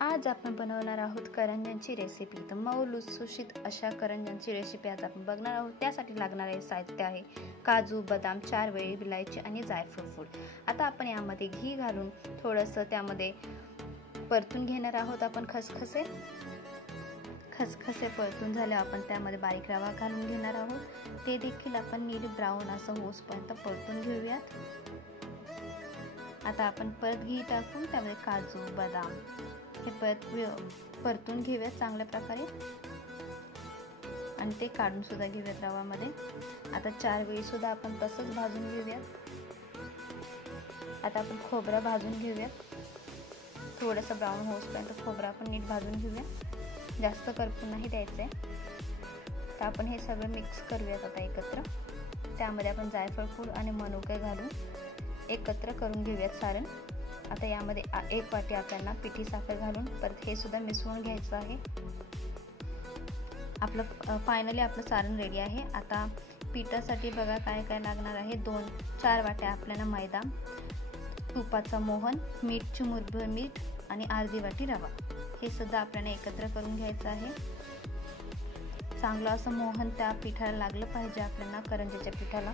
आज आपण बनवणार आहोत करंज्यांची रेसिपी। तर मऊ लुसलुशीत अशा करंज्यांची रेसिपी आज आपण बघणार आहोत। त्यासाठी लागणारे साहित्य आहे काजू, बदाम, 4 वेळी विलायची आणि जायफळ पूड। आता आपण यामध्ये घी घालून थोडंसं त्यामध्ये परतून घेणार आहोत। आपण खसखसे परतून झाले आपण त्यामध्ये बारीक रवा घालून घेणार आहोत। ते देखील आपण नीट ब्राऊन असं होईपर्यंत परतून घेऊयात। आता आपण परत घी टाकून त्यामध्ये काजू, बदाम हे परतून घेऊयात चांगल्या प्रकारे आणि ते काढून सुद्धा घेऊयात रवामध्ये। आता 4 वेळी सुद्धा आपण तसंच भाजून घेऊयात। आता आपण खोबरं भाजून घेऊयात, थोडंसं ब्राऊन होईपर्यंत खोबरं आपण नीट भाजून घेऊया, जास्त करपून नाही द्यायचं आहे। तर आपण हे सगळं मिक्स करूयात आता एकत्र। त्यामध्ये आपण जायफळ पूड आणि मनुके घालून एकत्र करून घेऊयात सारण। आता यामध्ये 1 वाटी आपल्याला पिठी साखर घालून परत हे सुद्धा मिसळून घ्यायचं आहे। फायनली आपलं सारण रेडी आहे। आता पिठासाठी बघा काय काय लागणार आहे। 4 वाट्या आपल्याला मैदा, तुपाचा मोहन, मीठ, चिमूटभर मीठ आणि अर्धी वाटी रवा हे सुद्धा आपल्याला एकत्र करून घ्यायचं आहे। चांगलं असं मोहन त्या पिठाला लागलं पाहिजे आपल्याला, करंजीच्या पिठाला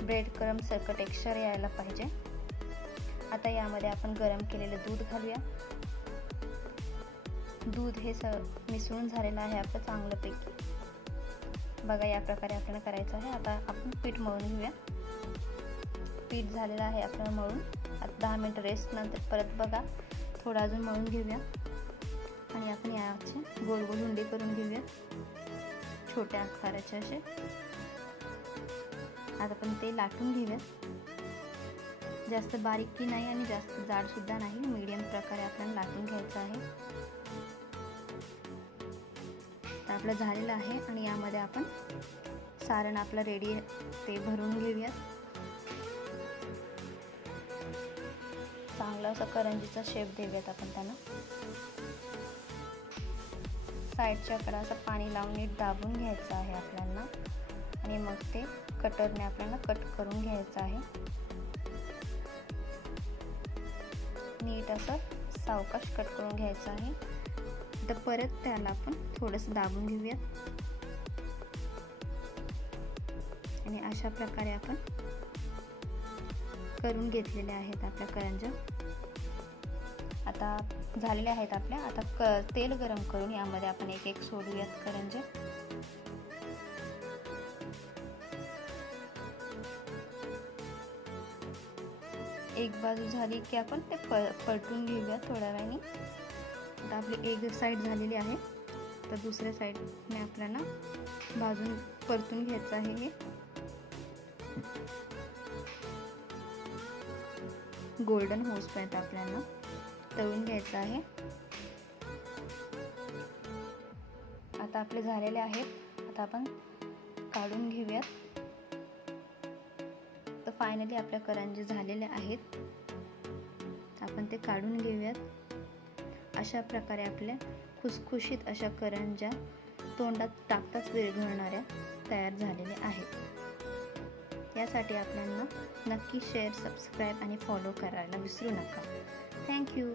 ब्रेड क्रम्ब सारखं टेक्स्चर यायला पाहिजे। आता यामध्ये आपण गरम केलेले दूध घालूया। दूध हे मिसळून झालेलं आहे आपलं चांगल्यापैकी। बघा या प्रकारे आपल्याला करायचं आहे। आता आपण पीठ मळून घेऊया। पीठ झालेलं आहे आपल्याला मळून। आता 10 मिनिट रेस्ट नंतर परत बघा थोडं अजून मळून घेऊया आणि आपण याचे गोल गोल उंडे करून घेऊया, छोट्या आकाराचे असे। आता आपण ते लाटून घेऊया, जास्त बारीक नाही आणि जास्त जाड सुद्धा नाही, मीडियम प्रकारे आपल्याला लाटून घ्यायचं आहे। तर आपलं झालेलं आहे आणि यामध्ये आपण सारण आपलं रेडी ते भरून घेऊयात। चांगला असा करंजीचा शेप देऊयात आपण त्यांना। साईडच्या कडे असं पाणी लावून नीट दाबून घ्यायचं आहे आपल्याला आणि मग ते कटरने आपल्याला कट करून घ्यायचं आहे। नीट असं सावकाश कट करून घ्यायचं आहे। तर परत त्याला आपण थोडंसं दाबून घेऊयात आणि अशा प्रकारे आपण करून घेतलेले आहेत आपल्या करंज्या। आता झालेले आहेत आपल्या। आता तेल गरम करून यामध्ये आपण एक एक सोडूयात करंज्या। एक बाजू झाली की आपण ते पलटून घेऊया थोड्या वेळाने। आता आपली एक साईड झालेली आहे, तर दुसऱ्या साईडने आपल्याला भाजून परतून घ्यायचं आहे। हे गोल्डन होईपर्यंत आपल्याला तळून घ्यायचं आहे। आता आपले झालेले आहेत, आता आपण काढून घेऊयात। तर फायनली आपल्या करंजी झालेले आहेत, आपण ते काढून घेऊयात। अशा प्रकारे आपल्या खुसखुशीत अशा करंज्या तोंडात टाकताच विरघळणाऱ्या तयार झालेल्या आहेत। यासाठी आपल्याला नक्की शेअर, सबस्क्राईब आणि फॉलो करायला विसरू नका। थँक्यू।